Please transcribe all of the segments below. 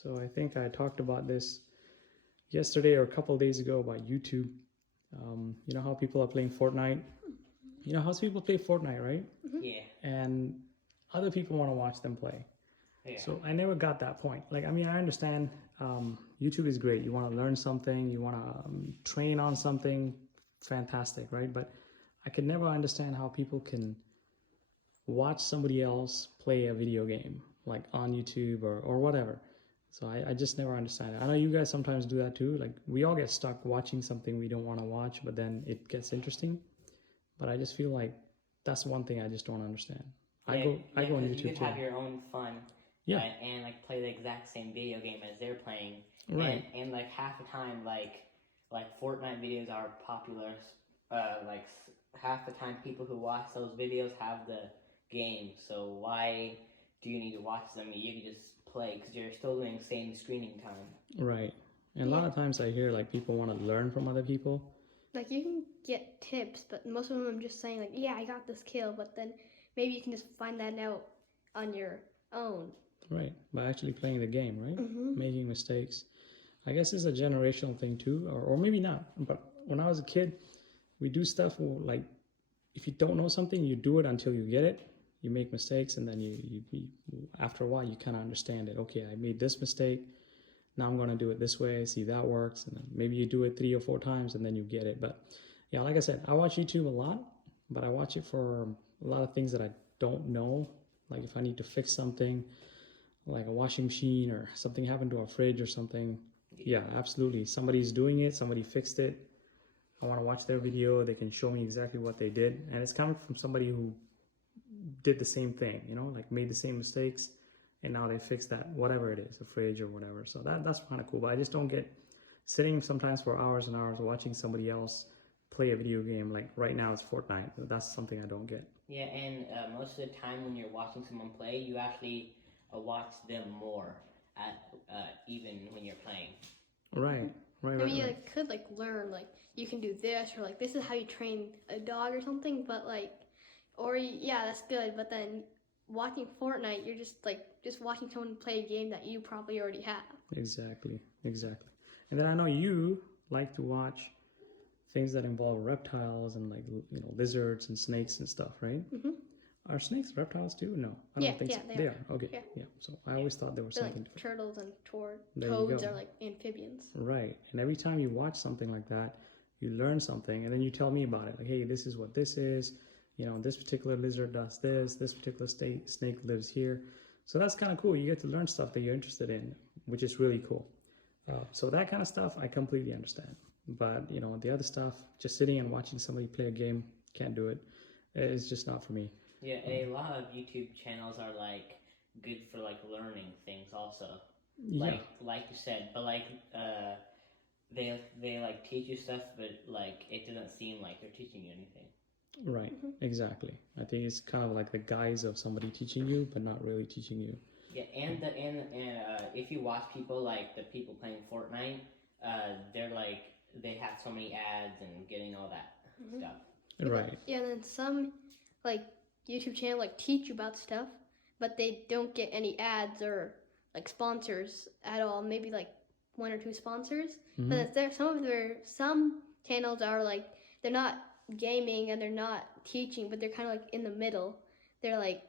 So I think I talked about this yesterday or a couple of days ago about YouTube. You know how people are playing Fortnite? You know how people play Fortnite, right? Yeah. And other people want to watch them play. Yeah. So I never got that point. Like, I mean, I understand YouTube is great. You want to learn something, you want to train on something, fantastic, right? But I could never understand how people can watch somebody else play a video game, like on YouTube or whatever. So I just never understand it. I know you guys sometimes do that too. Like, we all get stuck watching something we don't want to watch, but then it gets interesting. But I just feel like that's one thing I just don't understand. I go on because you YouTube could too. have your own fun. Yeah. And like play the exact same video game as they're playing. Right. And like half the time, like Fortnite videos are popular. Half the time, people who watch those videos have the game. So why do you need to watch them? You can just play because you're still doing the same screening time. Right. And a lot of times I hear like people want to learn from other people. Like, you can get tips, but most of them I'm just saying like, yeah, I got this kill, but then maybe you can just find that out on your own. Right. By actually playing the game, right? Making mistakes. I guess it's a generational thing too, or maybe not. But when I was a kid, we do stuff like, if you don't know something, you do it until you get it. You make mistakes, and then you after a while you kind of understand it. Okay, I made this mistake. Now I'm going to do it this way. See if that works, and then maybe you do it 3 or 4 times, and then you get it. But yeah, like I said, I watch YouTube a lot, but I watch it for a lot of things that I don't know. Like if I need to fix something, like a washing machine or something happened to a fridge or something. Yeah, absolutely. Somebody's doing it. Somebody fixed it. I want to watch their video. They can show me exactly what they did, and it's coming from somebody who did the same thing, you know, like made the same mistakes, and now they fixed that, whatever it is, a fridge or whatever. So that's kind of cool. But I just don't get sitting sometimes for hours and hours watching somebody else play a video game. Like right now it's Fortnite. That's something I don't get. Yeah, and most of the time when you're watching someone play, you actually watch them more even when you're playing. Right. I mean, you could like learn, like you can do this, or like this is how you train a dog or something. But like, or yeah, that's good. But then watching Fortnite, you're just watching someone play a game that you probably already have. Exactly. And then I know you like to watch things that involve reptiles and like, you know, lizards and snakes and stuff, right? Are snakes reptiles too? No, I don't think so. They are. Okay. Yeah. So I always thought there was They're something like different. turtles and Toads are like amphibians. Right. And every time you watch something like that, you learn something, and then you tell me about it. Like, hey, this is what this is. You know, this particular lizard does this. This particular snake lives here. So that's kind of cool. You get to learn stuff that you're interested in, which is really cool. So that kind of stuff, I completely understand. But, you know, the other stuff, just sitting and watching somebody play a game, can't do it. It's just not for me. Yeah, a lot of YouTube channels are like good for like learning things also. Yeah. Like you said, but like they like teach you stuff, but like it doesn't seem like they're teaching you anything. Right. Exactly. I think it's kind of like the guise of somebody teaching you, but not really teaching you. Yeah, and if you watch people like the people playing Fortnite, they're like they have so many ads and getting all that stuff. Right. Yeah, and then some like YouTube channel like teach you about stuff, but they don't get any ads or like sponsors at all. Maybe like 1 or 2 sponsors. But some channels are like they're not gaming and they're not teaching, but they're kind of like in the middle. They're like,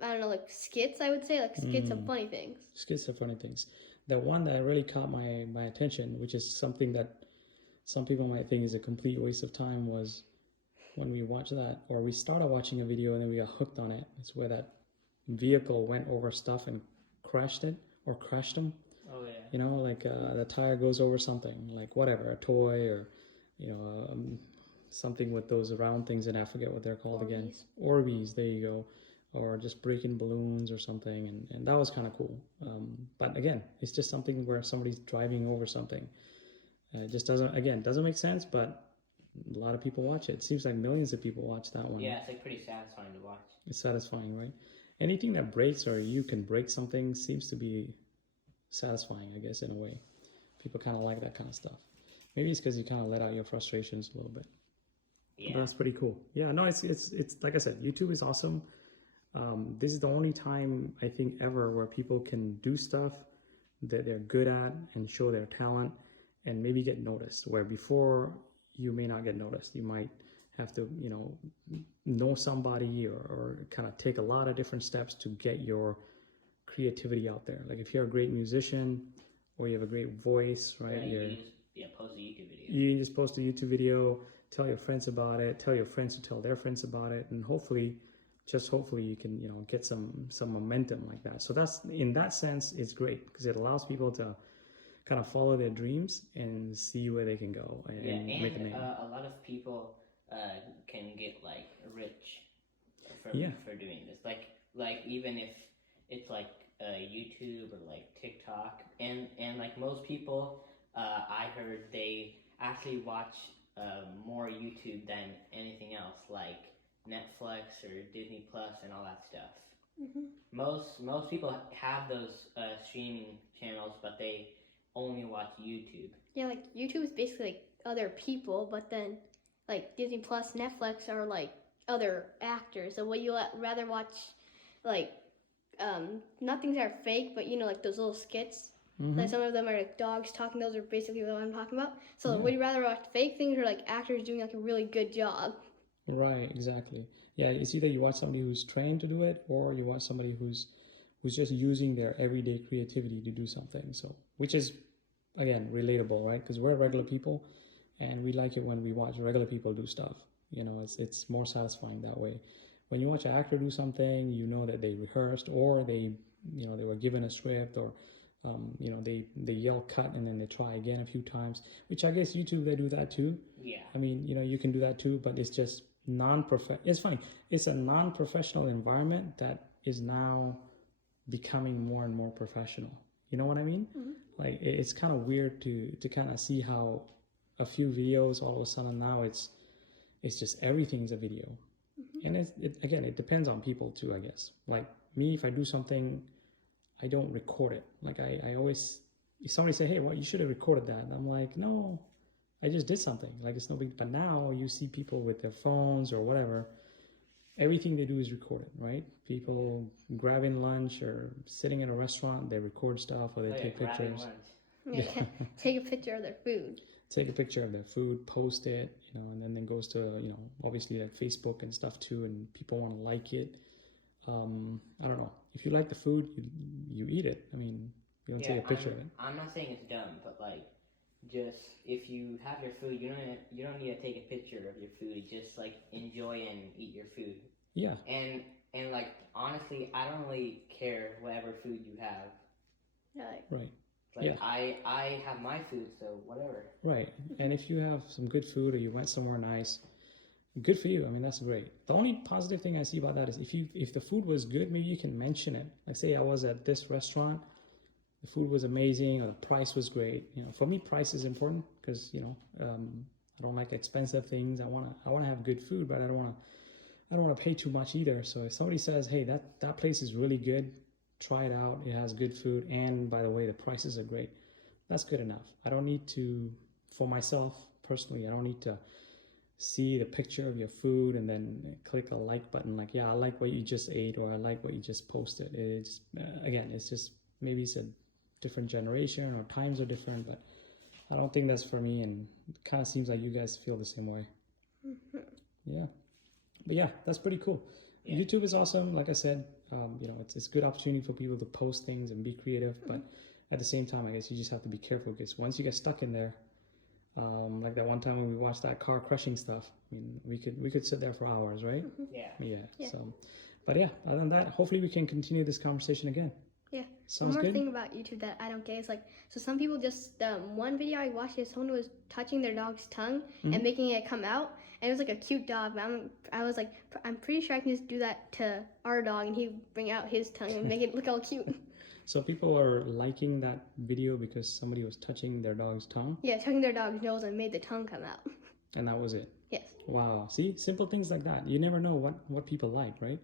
I don't know, like skits, I would say, like skits of funny things. Skits of funny things. The one that really caught my attention, which is something that some people might think is a complete waste of time, was when we watched that, or we started watching a video and then we got hooked on it. It's where that vehicle went over stuff and crashed them. Oh yeah. You know, like the tire goes over something, like whatever, a toy or, you know, something with those round things, and I forget what they're called again. Orbeez, there you go. Or just breaking balloons or something, and that was kind of cool. But again, it's just something where somebody's driving over something. It just doesn't make sense, but a lot of people watch it. It seems like millions of people watch that one. Yeah, it's like pretty satisfying to watch. It's satisfying, right? Anything that breaks or you can break something seems to be satisfying, I guess, in a way. People kind of like that kind of stuff. Maybe it's because you kind of let out your frustrations a little bit. Yeah. But that's pretty cool. Yeah, no, it's like I said, YouTube is awesome. This is the only time I think ever where people can do stuff that they're good at and show their talent and maybe get noticed, where before you may not get noticed. You might have to, know somebody or kind of take a lot of different steps to get your creativity out there. Like if you're a great musician or you have a great voice, right? You can post a YouTube video. You can just post a YouTube video, tell your friends about it, tell your friends to tell their friends about it, and hopefully you can, get some momentum like that. So that's, in that sense, it's great because it allows people to kind of follow their dreams and see where they can go and make a name. A lot of people can get like rich for doing this. Like even if it's like YouTube or like TikTok, and like most people, I heard they actually watch more YouTube than anything else, like Netflix or Disney Plus and all that stuff. Mm-hmm. Most people have those streaming channels, but they only watch YouTube. Yeah, like YouTube is basically like other people, but then like Disney Plus, Netflix are like other actors. So would you rather watch like not things that are fake, but like those little skits? Mm-hmm. Like some of them are like dogs talking. Those are basically what I'm talking about. So would you rather watch fake things or like actors doing like a really good job? Right, exactly. Yeah, it's either you watch somebody who's trained to do it, or you watch somebody who's just using their everyday creativity to do something. So, which is, again, relatable, right? Because we're regular people, and we like it when we watch regular people do stuff. It's more satisfying that way. When you watch an actor do something, you know that they rehearsed, or they were given a script, or they yell cut and then they try again a few times. Which I guess YouTube, they do that too. Yeah. I mean, you can do that too, but it's just it's funny. It's a non-professional environment that is now becoming more and more professional. You know what I mean? Mm-hmm. Like it's kind of weird to kind of see how a few videos all of a sudden now it's just everything's a video. Mm-hmm. And it depends on people too, I guess. Like me, if I do something, I don't record it. Like I always, if somebody say, hey, well, you should have recorded that, I'm like, no, I just did something. Like it's no big. But now you see people with their phones or whatever, everything they do is recorded, right? People grabbing lunch or sitting in a restaurant, they record stuff or they take pictures. Yeah. Take a picture of their food. Take a picture of their food, post it, and then it goes to, obviously like Facebook and stuff too, and people want to like it. I don't know. If you like the food, you eat it. I mean, you don't take a picture of it. I'm not saying it's dumb, but like, just if you have your food, you don't need to take a picture of your food. Just like enjoy and eat your food. Yeah. And like honestly, I don't really care whatever food you have. Right. Like yeah. I have my food, so whatever. Right. And if you have some good food or you went somewhere nice, good for you. I mean, that's great. The only positive thing I see about that is if the food was good, maybe you can mention it. Like say I was at this restaurant, the food was amazing or the price was great. For me, price is important because I don't like expensive things. I wanna have good food, but I don't want to pay too much either. So if somebody says, hey, that place is really good, try it out. It has good food, and by the way, the prices are great. That's good enough. I don't need to, for myself personally, I don't need to see the picture of your food and then click a like button. Like, yeah, I like what you just ate, or I like what you just posted. It's again, it's just maybe it's a different generation or times are different, but I don't think that's for me. And it kind of seems like you guys feel the same way. Mm-hmm. Yeah. But yeah, that's pretty cool. Yeah. YouTube is awesome. Like I said, it's a good opportunity for people to post things and be creative. But at the same time, I guess you just have to be careful because once you get stuck in there, like that one time when we watched that car crushing stuff, I mean, we could sit there for hours, right? Mm-hmm. Yeah. So, but yeah, other than that, hopefully we can continue this conversation again. Yeah. Sounds one more good? thing about YouTube that I don't get is like, so some people just one video I watched is someone was touching their dog's tongue and making it come out, and it was like a cute dog. But I was like, I'm pretty sure I can just do that to our dog, and he'd bring out his tongue and make it look all cute. So people are liking that video because somebody was touching their dog's tongue? Yeah, touching their dog's nose and made the tongue come out. And that was it? Yes. Wow. See, simple things like that. You never know what people like, right?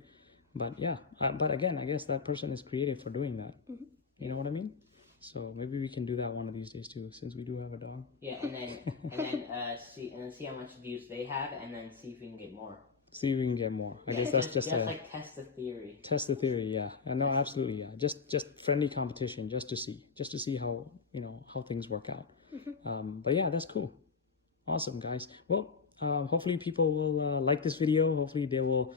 But yeah, but again, I guess that person is creative for doing that. Mm-hmm. You know what I mean? So maybe we can do that one of these days too, since we do have a dog. Yeah, and then see how much views they have, and then see if we can get more. See if we can get more. I guess that's just a like test the theory. test the theory. Yeah, no, absolutely. Yeah, just friendly competition, just to see how how things work out. But yeah, that's cool. Awesome, guys. Well, hopefully people will like this video. Hopefully they will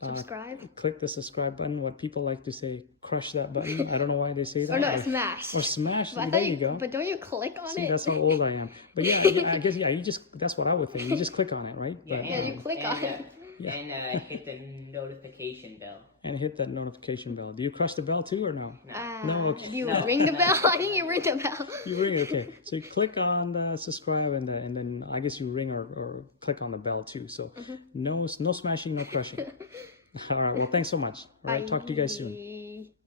Subscribe. click the subscribe button. What people like to say, crush that button. I don't know why they say that. Or no, smash. Or smash. But I There thought you go. But don't you click on See, it? that's how old I am. But yeah, I guess you just that's what I would think. You just click on it, right? Yeah, But, Yeah, you click on it. Yeah. And hit the notification bell. and hit that notification bell. Do you crush the bell too or no? No, okay. Do you No. ring the bell? I think you ring the bell. You ring it, okay. So you click on the subscribe and then I guess you ring or click on the bell too. So no smashing, no crushing. All right. Well, thanks so much. All right. Talk to you guys soon. Bye.